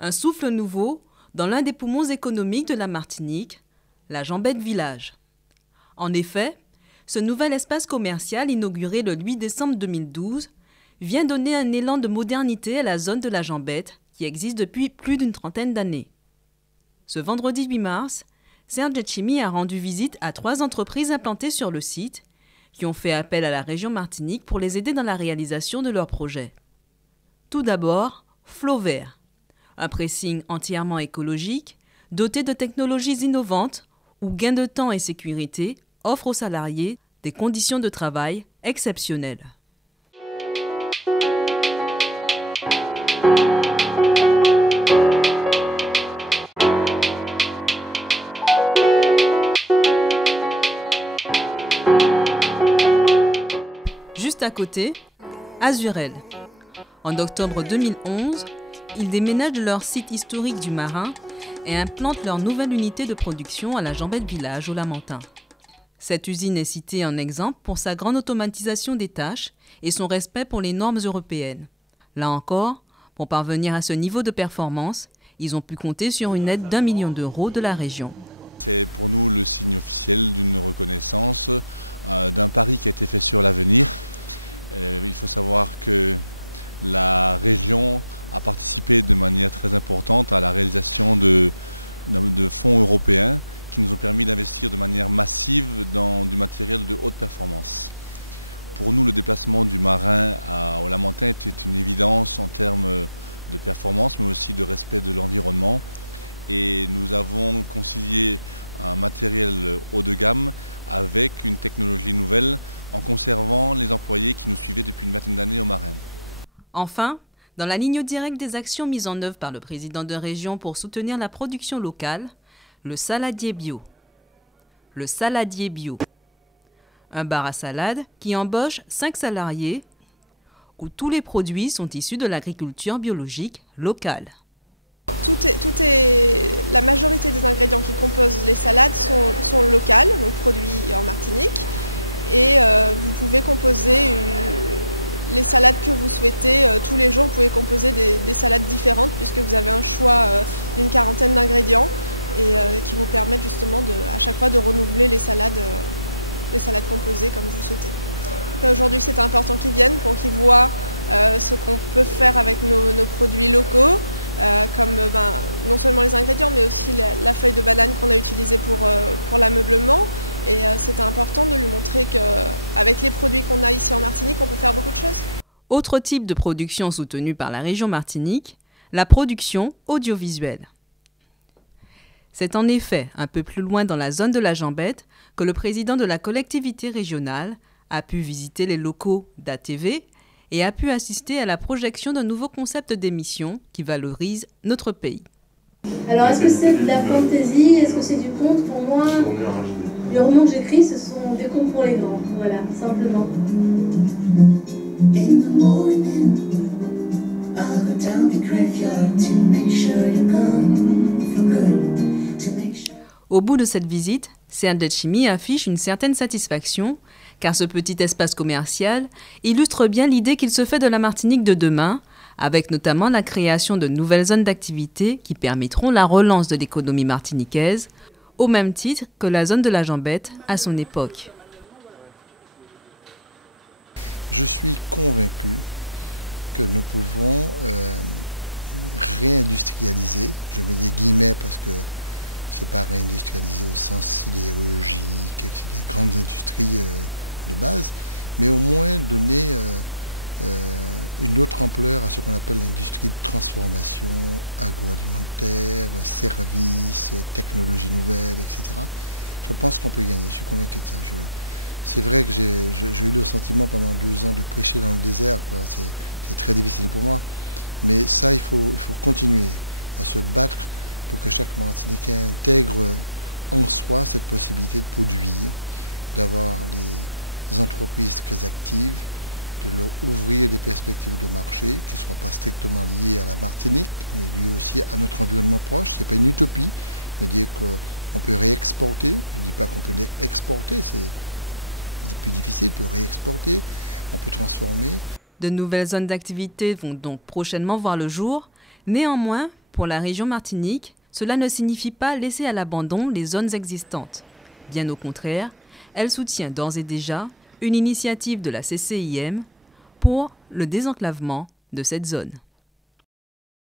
Un souffle nouveau dans l'un des poumons économiques de la Martinique, la Jambette Village. En effet, ce nouvel espace commercial inauguré le 8 décembre 2012 vient donner un élan de modernité à la zone de la Jambette qui existe depuis plus d'une trentaine d'années. Ce vendredi 8 mars, Serge Letchimy a rendu visite à 3 entreprises implantées sur le site qui ont fait appel à la région Martinique pour les aider dans la réalisation de leurs projets. Tout d'abord, Flow Vert, un pressing entièrement écologique, doté de technologies innovantes où gain de temps et sécurité offrent aux salariés des conditions de travail exceptionnelles. Juste à côté, Azurel. En octobre 2011, ils déménagent de leur site historique du Marin et implantent leur nouvelle unité de production à la Jambette Village au Lamentin. Cette usine est citée en exemple pour sa grande automatisation des tâches et son respect pour les normes européennes. Là encore, pour parvenir à ce niveau de performance, ils ont pu compter sur une aide d'1 million d'euros de la région. C'est pour nous le signe officiel d'une reconnaissance, d'un pari qui a été fait sur l'avenir. Il faut savoir que la région a participé de manière très importante à la réalisation de fonds européens qui nous ont permis d'investir de manière massive dans du matériel de haute performance. Pour nous, le déplacement du Marin au Lamentin était une évidence en termes de performance, mais aussi de respect de l'environnement. Et nous avons concilié un matériel haut de gamme avec une technologie nouvelle en conservant les employés qui nous suivaient depuis une vingtaine d'années au Marin. Enfin, dans la ligne directe des actions mises en œuvre par le président de région pour soutenir la production locale, le Saladier Bio. Le Saladier Bio. Un bar à salade qui embauche 5 salariés où tous les produits sont issus de l'agriculture biologique locale. La majorité des ingrédients qui composent les salades sont locales, donc produits en Martinique. Et vous pouvez composer les salades que vous souhaitez. Tous les jours, vous pouvez composer des salades différentes puisque vous avez un choix d'une quarantaine d'ingrédients et qui vous permettent justement à chaque fois de renouveler les salades composées comme vous souhaitez. Aujourd'hui, c'est important qu'ils viennent pour qu'ils voient ce qu'on peut faire avec nos produits locaux. Comme non seulement les ingrédients, mais aussi la feuille de banane qu'on a utilisée pour l'ameublement. Et c'est important de lui montrer qu'avec les produits qu'on a ici en Martinique, on peut faire beaucoup de choses. Autre type de production soutenue par la région Martinique, la production audiovisuelle. C'est en effet un peu plus loin dans la zone de la Jambette que le président de la collectivité régionale a pu visiter les locaux d'ATV et a pu assister à la projection d'un nouveau concept d'émission qui valorise notre pays. Alors, est-ce que c'est de la fantaisie? Est-ce que c'est du conte? Pour moi, les romans que j'écris, ce sont des contes pour les grands. Voilà, simplement. Au bout de cette visite, Serge Letchimy affiche une certaine satisfaction car ce petit espace commercial illustre bien l'idée qu'il se fait de la Martinique de demain, avec notamment la création de nouvelles zones d'activité qui permettront la relance de l'économie martiniquaise, au même titre que la zone de la Jambette à son époque. Je suis convaincu que nous pouvons réindustrialiser, je mets des guillemets parce que c'est pas réindustrialiser au sens sidérurgique, etc., des grandes industries de base, mais au moins donner une autre ampleur à ce qu'on appelle l'industrie de transformation agroalimentaire, services, technologies nouvelles, etc. Je pense qu'on peut gagner, je suis convaincu de ça. C'est vrai que j'ai eu le sentiment pendant 2 ans de prêcher dans le désert, quoi. C'est très difficile pour moi, mais ça, il faut continuer à se battre pour que chaque Martiniquais intègre en soi cette possibilité de produire, d'avoir des entreprises très actives, de leur ouvrir des perspectives de marché qui ne soient pas strictement liées à la Martinique, mais liées aussi à notre environnement proche. Ce n'est pas une utopie, mais dire qu'on peut réexporter. Je ne dis pas qu'on peut exporter, c'est plus difficile, on peut réexporter, on peut transformer. De nouvelles zones d'activité vont donc prochainement voir le jour. Néanmoins, Pour la région Martinique, cela ne signifie pas laisser à l'abandon les zones existantes. Bien au contraire, elle soutient d'ores et déjà une initiative de la CCIM pour le désenclavement de cette zone.